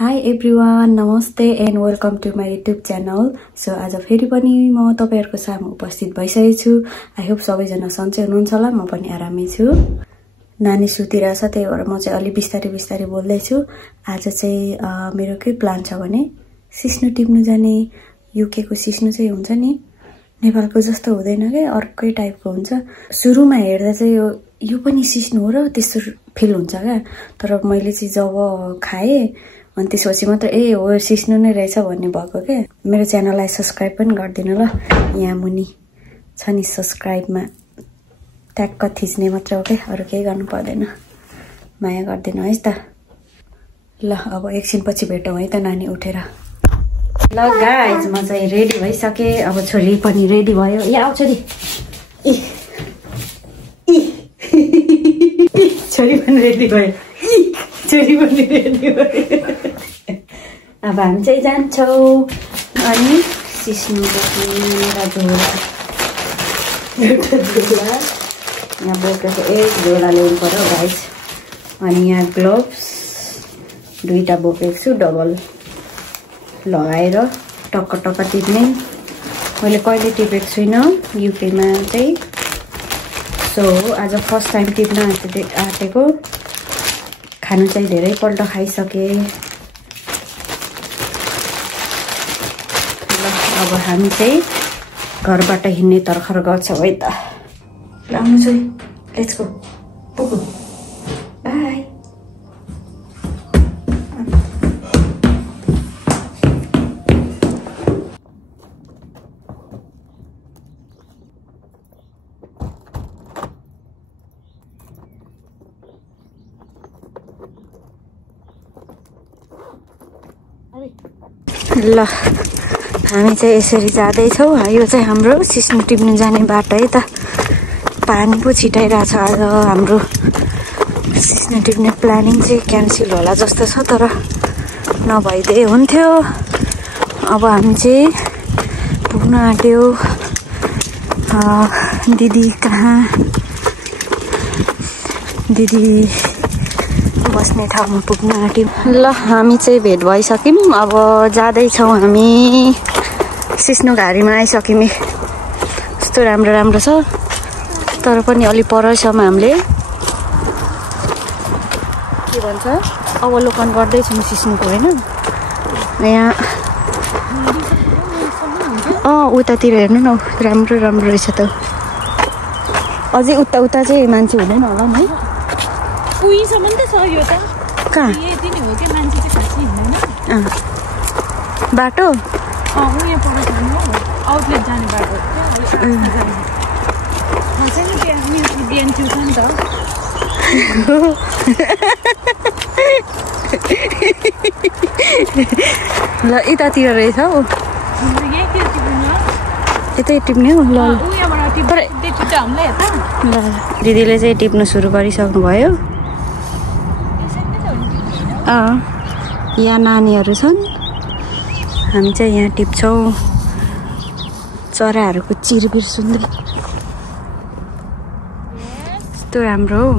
Hi everyone, नमस्ते and welcome to my YouTube channel. So आज फेरि पनि म तपाईहरुको सामु उपस्थित भइसकेको छु. I hope सबैजना सन्चै हुनुहुन्छ होला, म पनि आरामै छु. नानी सुतिरहेछ, त्यही भएर म चाहिँ अलि बिस्तारै बोल्दै छु. आज चाहिँ मेरो के प्लान छ भने सिस्नो टिप्नु जाने. युके को सिस्नो चाहिँ हुन्छ नि, नेपालको जस्तो हुँदैन के, अर्कै टाइपको हुन्छ. सुरुमा हेर्दा चाहिँ यो पनि सिस्नो हो र त्यस्तो फिल हुन्छ क्या. तर मैले चाहिँ जब खाए अनि त्यसपछि मात्र हो सिस्नो नै रहेछ भन्ने भएको के. मेरो च्यानललाई सब्स्क्राइब पनि गर्दिनु ल, यहाँ मुनि छ नि सब्स्क्राइबमा ट्याक्क थिच्ने मात्र हो के, अरु केही गर्नु पर्दैन. माया गर्दिनु है त. ल अब एकछिनपछि भेटौँ है त नानी उठेर. ल गाइज म चाहिँ रेडी भइसके. अब छोरी पनि रेडी भयो. यहाँ आऊ छोरी. छोरी पनि रेडी भयो. छोरी पनि रेडी भयो. अब हामी चाहिँ जान्छौँ. अनि सिस्नो बोक्ने र झोला, एउटा झोला यहाँ बोकेको, एक झोला ल्याउनु पर्यो गाइज. अनि यहाँ ग्लोभ्स दुईटा बोकेको छु, डबल लगाएर टक्क टक्क टिप्ने. मैले कहिले टिपेको छुइनँ युकेमा चाहिँ, सो आज फर्स्ट टाइम टिप्न आँटेको. खानु चाहिँ धेरैपल्ट खाइसके. ल अब हामी चाहिँ घरबाट हिँड्ने तर्खर गर्छौँ है त. ल आउनु चाहिँ, लेट्स गो. पुगु बाई. ल हामी चाहिँ यसरी जाँदैछौँ. यो चाहिँ हाम्रो सिस्नो टिप्नु जाने बाटो है त. पानी पो छिटाइरहेछ. आज हाम्रो सिस्नो टिप्ने प्लानिङ चाहिँ क्यान्सल होला जस्तो छ, तर नभइदिए हुन्थ्यो. अब हामी चाहिँ पुग्न आँट्यो दिदी कहाँ. दिदी बस्ने ठाउँमा पुग्न आँट्यौँ. ल हामी चाहिँ भेट भइसक्यौँ. अब जाँदैछौँ हामी. सिस्नो घारीमा आइसक्यौँ. यस्तो राम्रो छ, तर पनि अलि परसम्म हामीले के भन्छ अवलोकन गर्दैछौँ सिस्नोको होइन. यहाँ उतातिर हेर्नु न, राम्रो रहेछ त. अझै उता चाहिँ मान्छे हुँदैन होला नि. उहीसम्म त छ यो त. कहाँ यति नै हो कि मान्छे चाहिँ खासै हिँड्दैन. बाटो उयो पर आउटलेट जाने बाटो. खासै नि त्यहाँ मेरो बिहान ट्युसन नि त. ल यतातिर रहेछ हौ. यतै टिप्ने हो. ल दिदीले चाहिँ टिप्नु सुरु गरिसक्नु भयो. यहाँ नानीहरू छन्, हामी चाहिँ यहाँ टिप्छौँ. चराहरूको चिरबिर सुन्दै यस्तो राम्रो हो.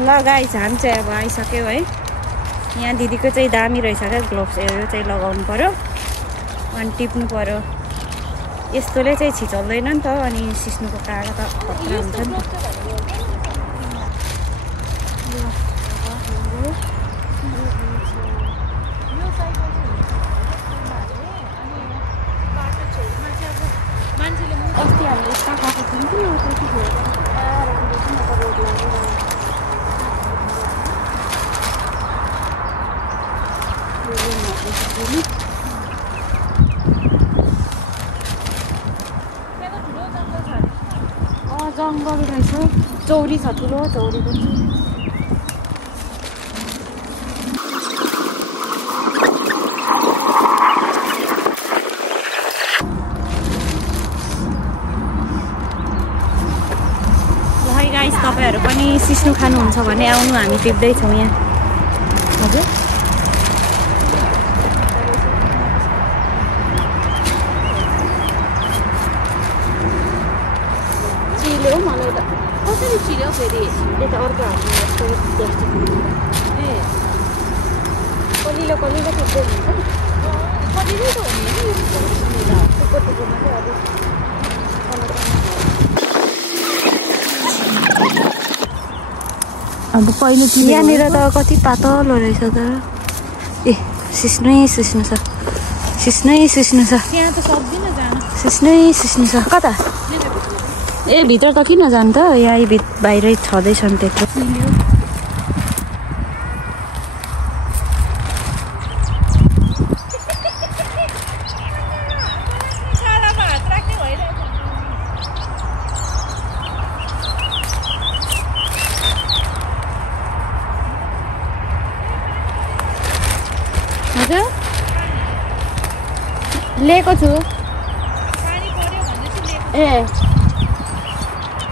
ल गाइस हामी चाहिँ अब आइसक्यो है. यहाँ दिदीको चाहिँ दामी रहेछ क्या ग्लोभ्सहरू चाहिँ लगाउनु पर्यो अनि टिप्नु पर्यो. यस्तोले चाहिँ छिचल्दैन नि त. अनि सिस्नोको काँडा त खतरा हुन्छ नि. अस्ति हामीले यता गएको थियौँ कि त्यतिखेर राम्रो छ नि त रोड लाग्यो. जङ्गल रहेछ. चौरी छ, ठुलो चौरी पनि. गाइस तपाईहरु पनि सिस्नो खानुहुन्छ भने आउनु, हामी टिप्दैछौँ यहाँ. हजुर चिल्यो मलाई त. कसरी छिर्यो फेरि? यता अर्को हातमा प्लास्टिक. ए कलिलो कलिलो टिप्दै हुन्छ कलिलो त हो नि टुक्को टुक्कोमा चाहिँ अब कहिले यहाँनिर त कति पातलो रहेछ त ए सिस्नै सिस्नु छ सिस्नै सिस्नु छ यहाँ त सक्दिनँ जान सिस्नै सिस्नु छ कता ए भित्र त किन जानु त यहाँ बाहिरै छँदैछन् त्यत्रो लिएको छु ए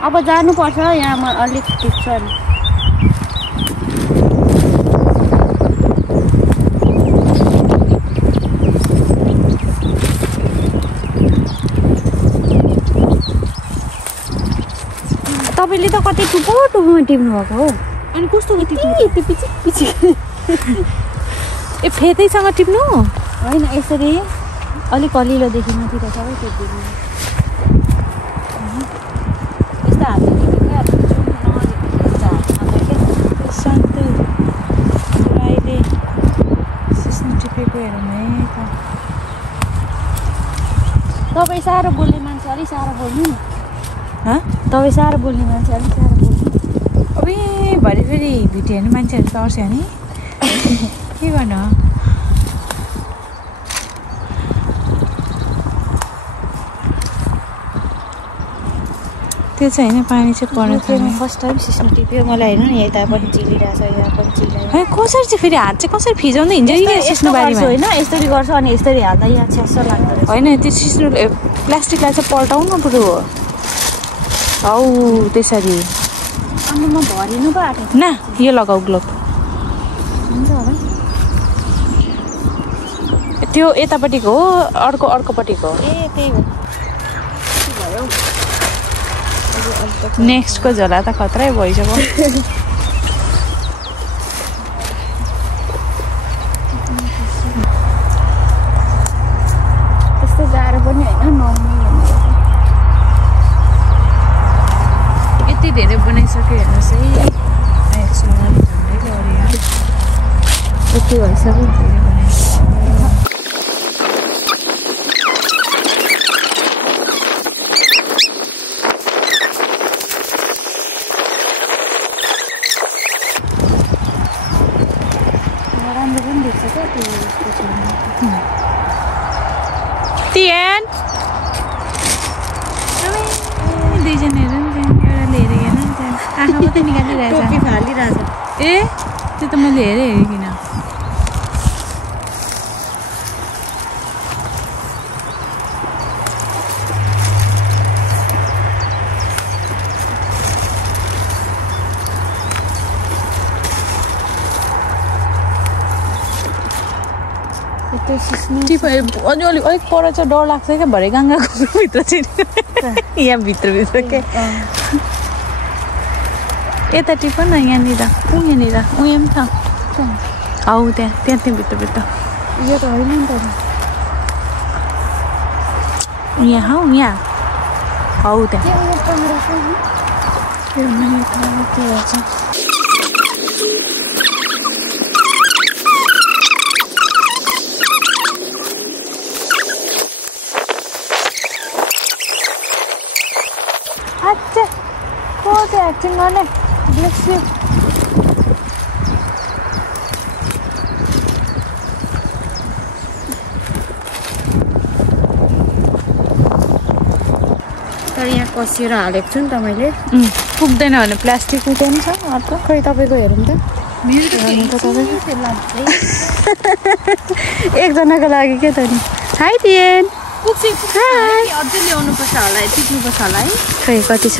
अब जानुपर्छ यहाँ म अलिक टिप्छ नि तपाईँले त कति टुप्पो टुप्पोमा टिप्नु भएको हो अनि कस्तो पछि ए फेदैसँग टिप्नु होइन यसरी अलिक कलिलोदेखि माथि त सबै टिप्दिनु यस्तो हातले शान्त अहिले सिस्नु टिपेको हेरौँ है त तपाईँ साह्रो बोल्ने मान्छे अलिक साह्रो बोल्नु नि तपाईँ साह्रो बोल्ने मान्छे अलिक साह्रो बोल्नु अब भरे फेरि भिडियो हेर्ने मान्छेहरू तर्स्यो नि के गर्नु त्यो चाहिँ होइन पानी चाहिँ पर्नु थिएन फर्स्ट टाइम सिस्नु टिप्यो मलाई होइन यता पनि चिलिरहेछ यहाँ पनि चिलिरहेको कसरी चाहिँ फेरि हात चाहिँ कसरी फिजाउँदै हिँड्छ कि सिस्नु बारीमा होइन यसरी गर्छ अनि यसरी हाल्दा यहाँ छ्यास लाग्दो रहेछ होइन त्यो सिस्नु प्लास्टिकलाई चाहिँ पल्टाउनु पर्यो हौ त्यसरी अनि म भरिनु पो आँटेँ न यो लगाऊ ग्लोभ हुन्छ होला त्यो यतापट्टिको हो अर्कोपट्टिको हो ए त्यही हो नेक्स्टको झोला त खतरै भइसक्यो त्यस्तो गाह्रो पनि होइन नर्मल यति धेरै बनाइसक्यो हेर्नुहोस् है यति भइसक्यो धेरै बनाइसक्यो दुईजनाहरू नि एउटा लिएर हेरेन नि त्यहाँ आँखा मात्रै निकालिरहेछ ए त्यो त मैले हेरेँ किन अनि अलिक पर चाहिँ डर लाग्छ क्या भरे गङ्गाको भित्र चाहिँ यहाँ भित्रभित्र के यता टिप न यहाँनिर यहाँनिर यहाँ पनि छ हौ त्यहाँ भित्रभित्र यो त होइन नि त यहाँ हौ यहाँ हौ त्यहाँ एक्टिङ गर्ने ब्लेस यु तर यहाँ कसिएर हालेको छु नि त मैले पुग्दैन भने प्लास्टिक पुग्दैन छ अर्को खै तपाईँको हेरौँ त एकजनाको लागि के त नि हाई दिएन अझै ल्याउनुपर्छ होला टिप्नुपर्छ होला है खै कति छ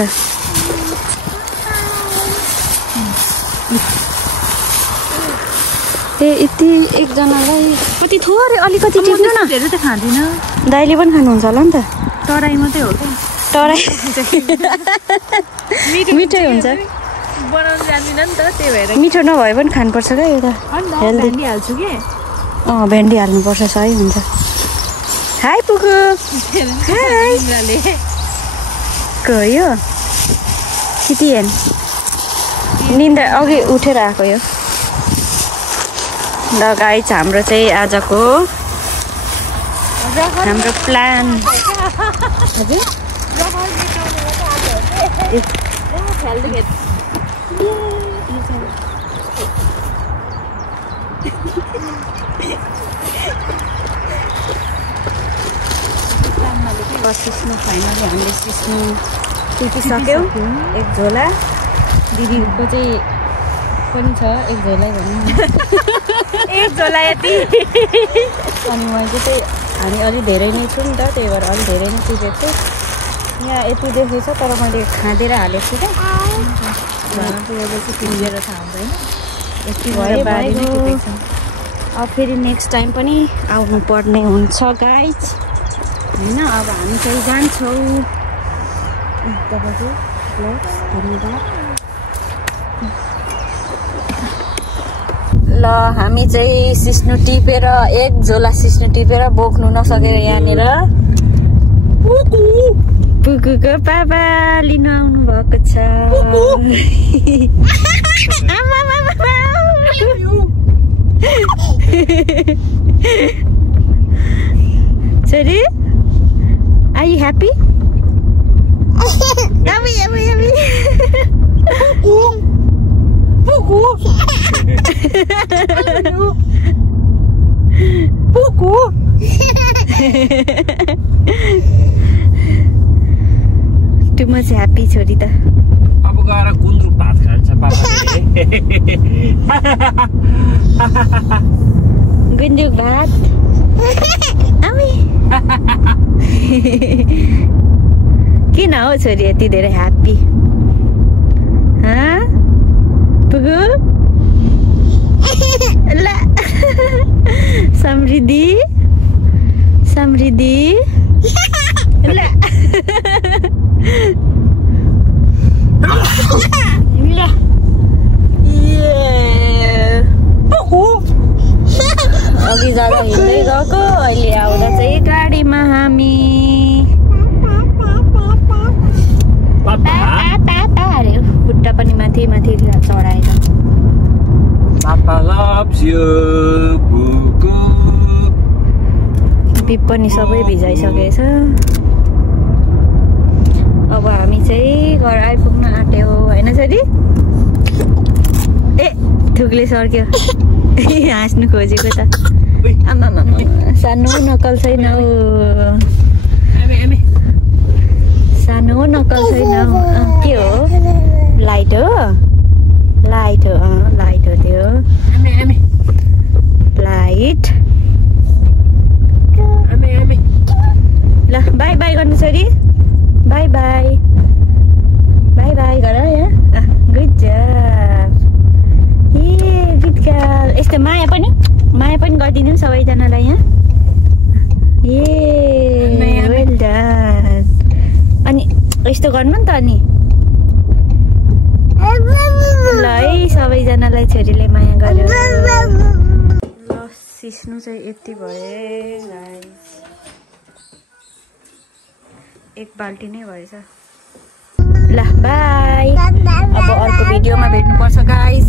ए यति एकजनालाई कति थोरै अलिकति टिप्नु न धेरै त खाँदिनँ दाइले पनि खानुहुन्छ होला नि त तराई मात्रै हो क्या तराई मिठै हुन्छ बनाउनु जान्दिनँ नि त त्यही भएर मिठो नभए पनि खानुपर्छ क्या एउटा हेल्दी हाल्छु कि भेन्डी हाल्नुपर्छ सही हुन्छ। हाई पुगु हाई गयो किति हेर्नु निन्द्रा अघि उठेर आएको यो। ल गाइस हाम्रो चाहिँ आजको हाम्रो प्लान हजुर सिस्नु फाइनली हामीले सिस्नु टिपिसक्यौँ। एक झोला दिदीको चाहिँ पनि छ एक झोला भनौँ एक झोला यति। अनि मैले चाहिँ हामी अलिक धेरै नै छौँ नि त त्यही भएर अलिक धेरै नै टिपेको छु। यहाँ यति देखेछ तर मैले खाँदेर हालेको छु क्या घरमा पुगेपछि पिन्जेर थाहा हुँदैन यति भयो बारी नै टिपेको छ। अब फेरि नेक्स्ट टाइम पनि आउनु पर्ने हुन्छ गाइज होइन। अब हामी चाहिँ जान्छौँ। तपाईँको धन्यवाद। ल हामी चाहिँ सिस्नु टिपेर एक झोला सिस्नु टिपेर बोक्नु नसकेर यहाँनिर पुगुको पापा लिन आउनु भएको छ। छोरी Are you happy? Yummy, yummy, yummy. Puku. Puku. Too much happy छोरी त। अब गएर गुन्द्रुक भात खान्छ पापाले। गुन्द्रुक भात। आमी। किन हो छोरी यति धेरै ह्याप्पी? पुगु ल समृद्धि समृद्धि ल अघि जाँदा हिँड्दै गएको अहिले आउँदा चाहिँ गाडीमा हामी अरे खुट्टा पनि माथि माथि चढाएर बिप पनि सबै भिजाइसकेछ। अब हामी चाहिँ घर आइपुग्न आँट्यो होइन छोरी? ए थुक्ले सर्क्यो हाँस्नु खोजेको त। आमा सानो नक्कल छैन सानो नक्कल छैन। के हो लाइट हो लाइट हो लाइट हो त्यो लाइट। ल बाई बाई गर्नु छोरी बाई बाई बाई बाई गर यहाँ गुड जब ए गुड गर्ल। यस्तो माया पनि गरिदिनु सबैजनालाई यहाँ ए वेल डन। अनि यस्तो गर्नु नि त अनि ल है सबैजनालाई छोरीले माया गर्यो। ल सिस्नु चाहिँ यति भए एक बाल्टी नै भएछ। ल बाई अब अर्को भिडियोमा भेट्नुपर्छ गाइस।